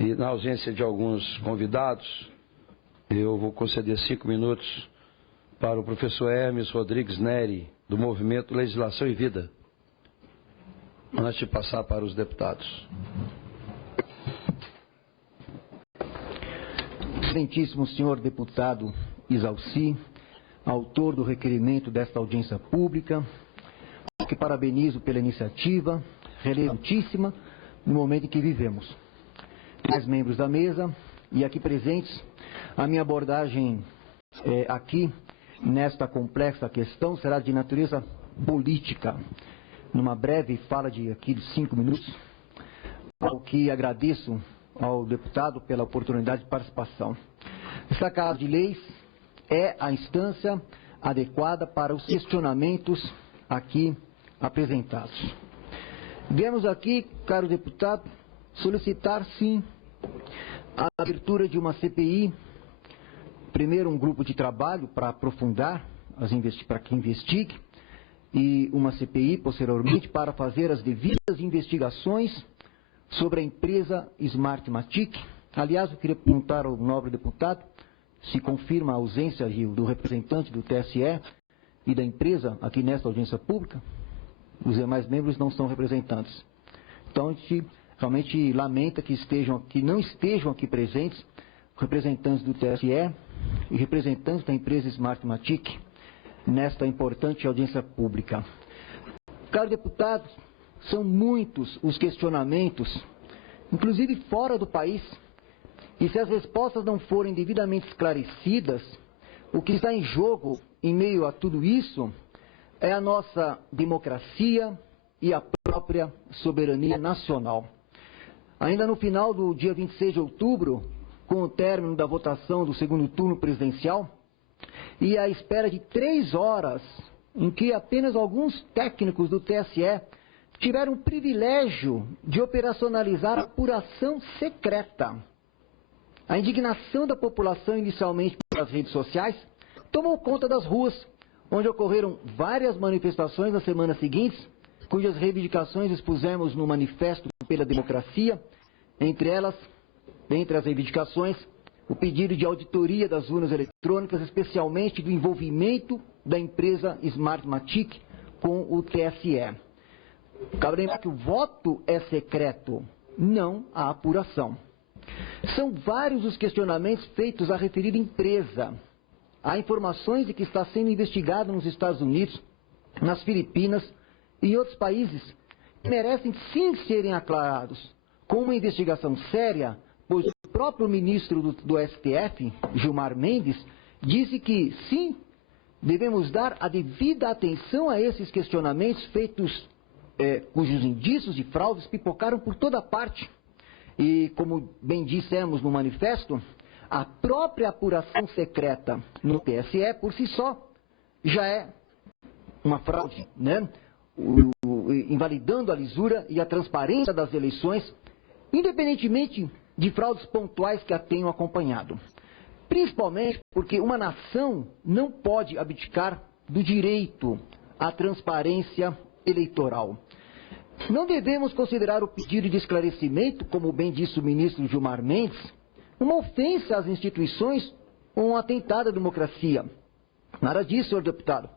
E na ausência de alguns convidados, eu vou conceder 5 minutos para o professor Hermes Rodrigues Neri, do Movimento Legislação e Vida, antes de passar para os deputados. Excelentíssimo senhor deputado Isalci, autor do requerimento desta audiência pública, que parabenizo pela iniciativa, relevantíssima no momento em que vivemos. Mais membros da mesa e aqui presentes, a minha abordagem aqui, nesta complexa questão, será de natureza política. Numa breve fala de 5 minutos, ao que agradeço ao deputado pela oportunidade de participação. Esta Casa de Leis é a instância adequada para os questionamentos aqui apresentados. Viemos aqui, caro deputado, solicitar, sim, a abertura de uma CPI, primeiro um grupo de trabalho para aprofundar, para que investigue, e uma CPI, posteriormente, para fazer as devidas investigações sobre a empresa Smartmatic. Aliás, eu queria perguntar ao nobre deputado se confirma a ausência do representante do TSE e da empresa aqui nesta audiência pública. Os demais membros não são representantes. Então, a gente realmente lamenta que não estejam aqui presentes representantes do TSE e representantes da empresa Smartmatic nesta importante audiência pública. Caro deputado, são muitos os questionamentos, inclusive fora do país, e se as respostas não forem devidamente esclarecidas, o que está em jogo em meio a tudo isso é a nossa democracia e a própria soberania nacional. Ainda no final do dia 26 de outubro, com o término da votação do segundo turno presidencial, e à espera de 3 horas, em que apenas alguns técnicos do TSE tiveram o privilégio de operacionalizar a apuração secreta. A indignação da população, inicialmente pelas redes sociais, tomou conta das ruas, onde ocorreram várias manifestações nas semanas seguintes, cujas reivindicações expusemos no Manifesto pela Democracia, entre as reivindicações, o pedido de auditoria das urnas eletrônicas, especialmente do envolvimento da empresa Smartmatic com o TSE. Cabe lembrar que o voto é secreto, não a apuração. São vários os questionamentos feitos à referida empresa. Há informações de que está sendo investigado nos Estados Unidos, nas Filipinas e em outros países que merecem sim serem aclarados, com uma investigação séria, pois o próprio ministro do STF, Gilmar Mendes, disse que sim, devemos dar a devida atenção a esses questionamentos feitos, cujos indícios de fraudes pipocaram por toda parte. E, como bem dissemos no manifesto, a própria apuração secreta no TSE, por si só, já é uma fraude, né? Invalidando a lisura e a transparência das eleições, independentemente de fraudes pontuais que a tenham acompanhado. Principalmente porque uma nação não pode abdicar do direito à transparência eleitoral. Não devemos considerar o pedido de esclarecimento, como bem disse o ministro Gilmar Mendes, uma ofensa às instituições ou um atentado à democracia. Nada disso, senhor deputado.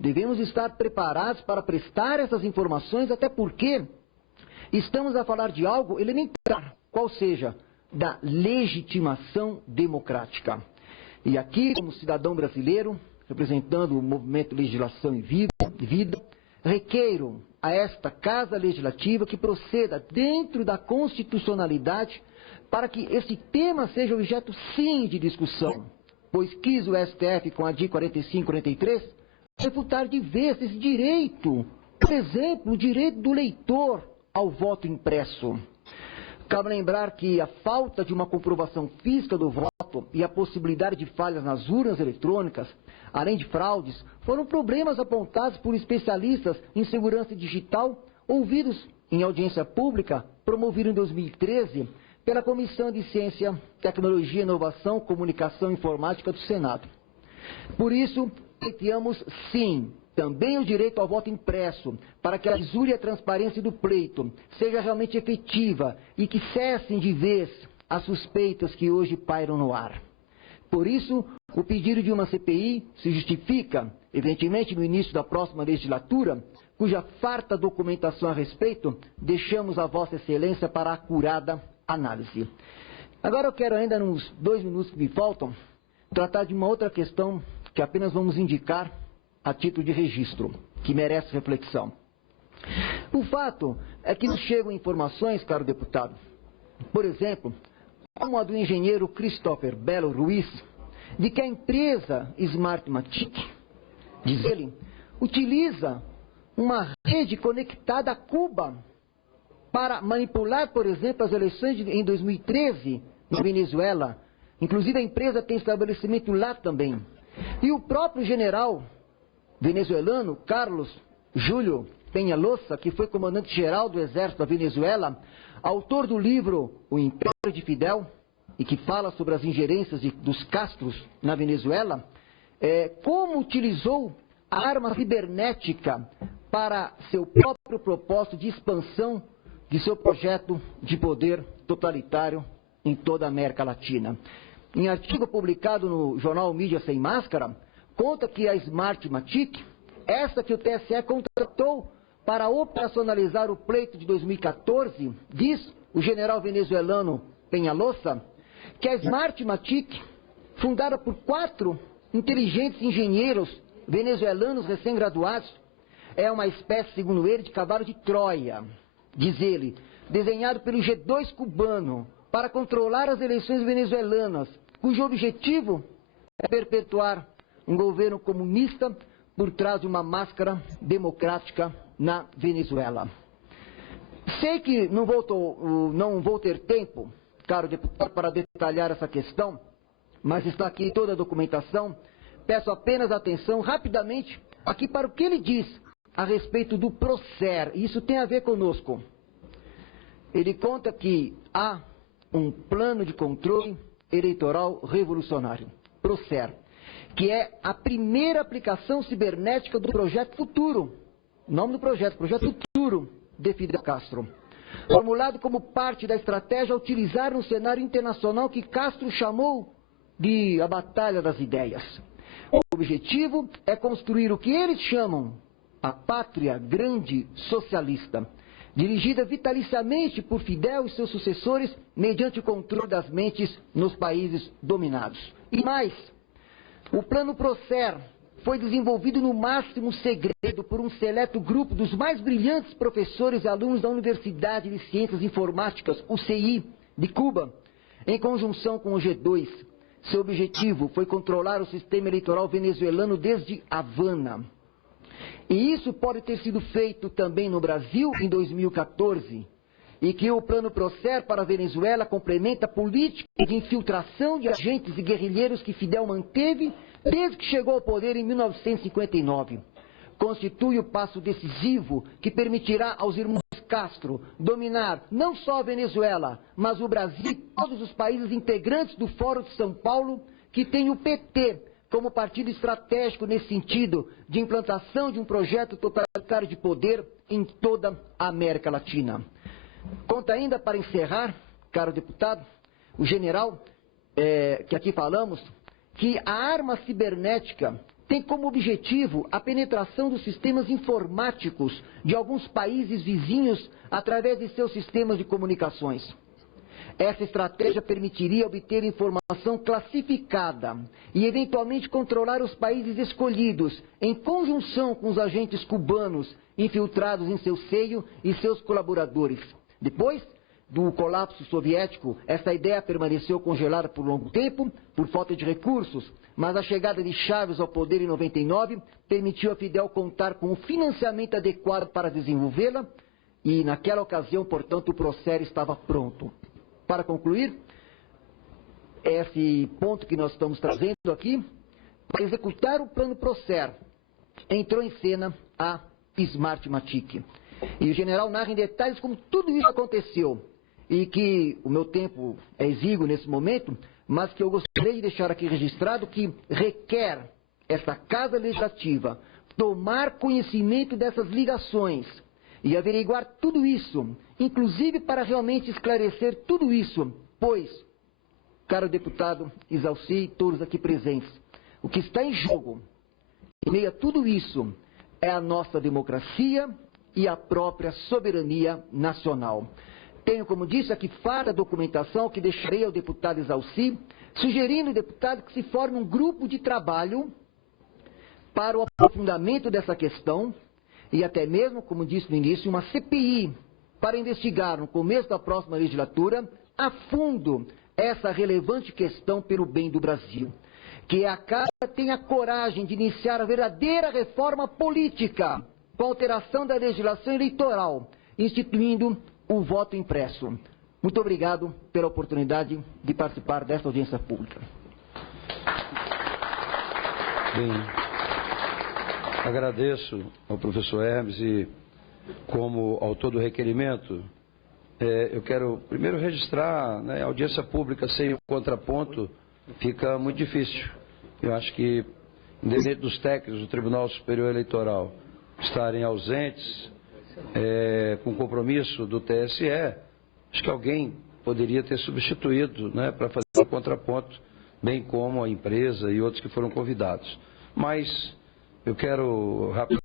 Devemos estar preparados para prestar essas informações, até porque estamos a falar de algo elementar, qual seja, da legitimação democrática. E aqui, como cidadão brasileiro, representando o Movimento Legislação e Vida, requeiro a esta Casa Legislativa que proceda dentro da constitucionalidade para que esse tema seja objeto, sim, de discussão, pois quis o STF, com a DI 4543, refutar de vez esse direito, por exemplo, o direito do leitor ao voto impresso. Cabe lembrar que a falta de uma comprovação física do voto e a possibilidade de falhas nas urnas eletrônicas, além de fraudes, foram problemas apontados por especialistas em segurança digital, ouvidos em audiência pública, promovida em 2013 pela Comissão de Ciência, Tecnologia, Inovação, Comunicação e Informática do Senado. Por isso, pleiteamos, sim, também o direito ao voto impresso, para que a lisura e a transparência do pleito seja realmente efetiva e que cessem de vez as suspeitas que hoje pairam no ar. Por isso, o pedido de uma CPI se justifica, evidentemente, no início da próxima legislatura, cuja farta documentação a respeito deixamos a Vossa Excelência para a acurada análise. Agora eu quero ainda, nos 2 minutos que me faltam, tratar de uma outra questão que apenas vamos indicar a título de registro, que merece reflexão. O fato é que nos chegam informações, caro deputado, por exemplo, como a do engenheiro Christopher Belo Ruiz, de que a empresa Smartmatic, diz ele, utiliza uma rede conectada a Cuba para manipular, por exemplo, as eleições em 2013 na Venezuela. Inclusive a empresa tem estabelecimento lá também. E o próprio general venezuelano, Carlos Júlio Peñalosa, que foi comandante-geral do Exército da Venezuela, autor do livro O Império de Fidel, e que fala sobre as ingerências dos Castros na Venezuela, como utilizou a arma cibernética para seu próprio propósito de expansão de seu projeto de poder totalitário em toda a América Latina. Em artigo publicado no jornal Mídia Sem Máscara, conta que a Smartmatic, essa que o TSE contratou para operacionalizar o pleito de 2014, diz o general venezuelano Peñalosa, que a Smartmatic, fundada por 4 inteligentes engenheiros venezuelanos recém-graduados, é uma espécie, segundo ele, de cavalo de Troia, diz ele, desenhado pelo G2 cubano para controlar as eleições venezuelanas, cujo objetivo é perpetuar um governo comunista por trás de uma máscara democrática na Venezuela. Sei que não vou ter tempo, caro deputado, para detalhar essa questão, mas está aqui toda a documentação. Peço apenas atenção rapidamente aqui para o que ele diz a respeito do Procer. Isso tem a ver conosco. Ele conta que há um plano de controle eleitoral revolucionário, Procer, que é a primeira aplicação cibernética do Projeto Futuro. O nome do projeto, Projeto Futuro de Fidel Castro. Formulado como parte da estratégia a utilizar um cenário internacional que Castro chamou de a Batalha das Ideias. O objetivo é construir o que eles chamam a pátria grande socialista, dirigida vitaliciamente por Fidel e seus sucessores mediante o controle das mentes nos países dominados. E mais, o plano Procer foi desenvolvido no máximo segredo por um seleto grupo dos mais brilhantes professores e alunos da Universidade de Ciências Informáticas, UCI, de Cuba, em conjunção com o G2. Seu objetivo foi controlar o sistema eleitoral venezuelano desde Havana. E isso pode ter sido feito também no Brasil em 2014, e que o plano Procer para a Venezuela complementa a política de infiltração de agentes e guerrilheiros que Fidel manteve desde que chegou ao poder em 1959. Constitui o passo decisivo que permitirá aos irmãos Castro dominar não só a Venezuela, mas o Brasil e todos os países integrantes do Fórum de São Paulo, que tem o PT como partido estratégico nesse sentido de implantação de um projeto totalitário de poder em toda a América Latina. Conta ainda, para encerrar, caro deputado, o general, que aqui falamos, que a arma cibernética tem como objetivo a penetração dos sistemas informáticos de alguns países vizinhos através de seus sistemas de comunicações. Essa estratégia permitiria obter informação classificada e eventualmente controlar os países escolhidos em conjunção com os agentes cubanos infiltrados em seu seio e seus colaboradores. Depois do colapso soviético, essa ideia permaneceu congelada por longo tempo, por falta de recursos, mas a chegada de Chávez ao poder em 99 permitiu a Fidel contar com o financiamento adequado para desenvolvê-la e, naquela ocasião, portanto, o Procer estava pronto. Para concluir, esse ponto que nós estamos trazendo aqui, para executar o plano Procer, entrou em cena a Smartmatic. E o general narra em detalhes como tudo isso aconteceu. E que o meu tempo é exíguo nesse momento, mas que eu gostaria de deixar aqui registrado que requer esta Casa Legislativa tomar conhecimento dessas ligações e averiguar tudo isso, inclusive para realmente esclarecer tudo isso Pois, caro deputado Isalci e todos aqui presentes, o que está em jogo, em meio a tudo isso, é a nossa democracia e a própria soberania nacional. Tenho, como disse, aqui farta documentação que deixarei ao deputado Isalci, sugerindo, deputado, que se forme um grupo de trabalho para o aprofundamento dessa questão e até mesmo, como disse no início, uma CPI para investigar no começo da próxima legislatura a fundo essa relevante questão pelo bem do Brasil. Que a Casa tenha coragem de iniciar a verdadeira reforma política com a alteração da legislação eleitoral, instituindo o voto impresso. Muito obrigado pela oportunidade de participar desta audiência pública. Bem, agradeço ao professor Hermes e, como autor do requerimento, eu quero primeiro registrar, a audiência pública sem o contraponto fica muito difícil. Eu acho que, independente dos técnicos do Tribunal Superior Eleitoral estarem ausentes, com compromisso do TSE, acho que alguém poderia ter substituído, para fazer o contraponto, bem como a empresa e outros que foram convidados. Mas eu quero rapidamente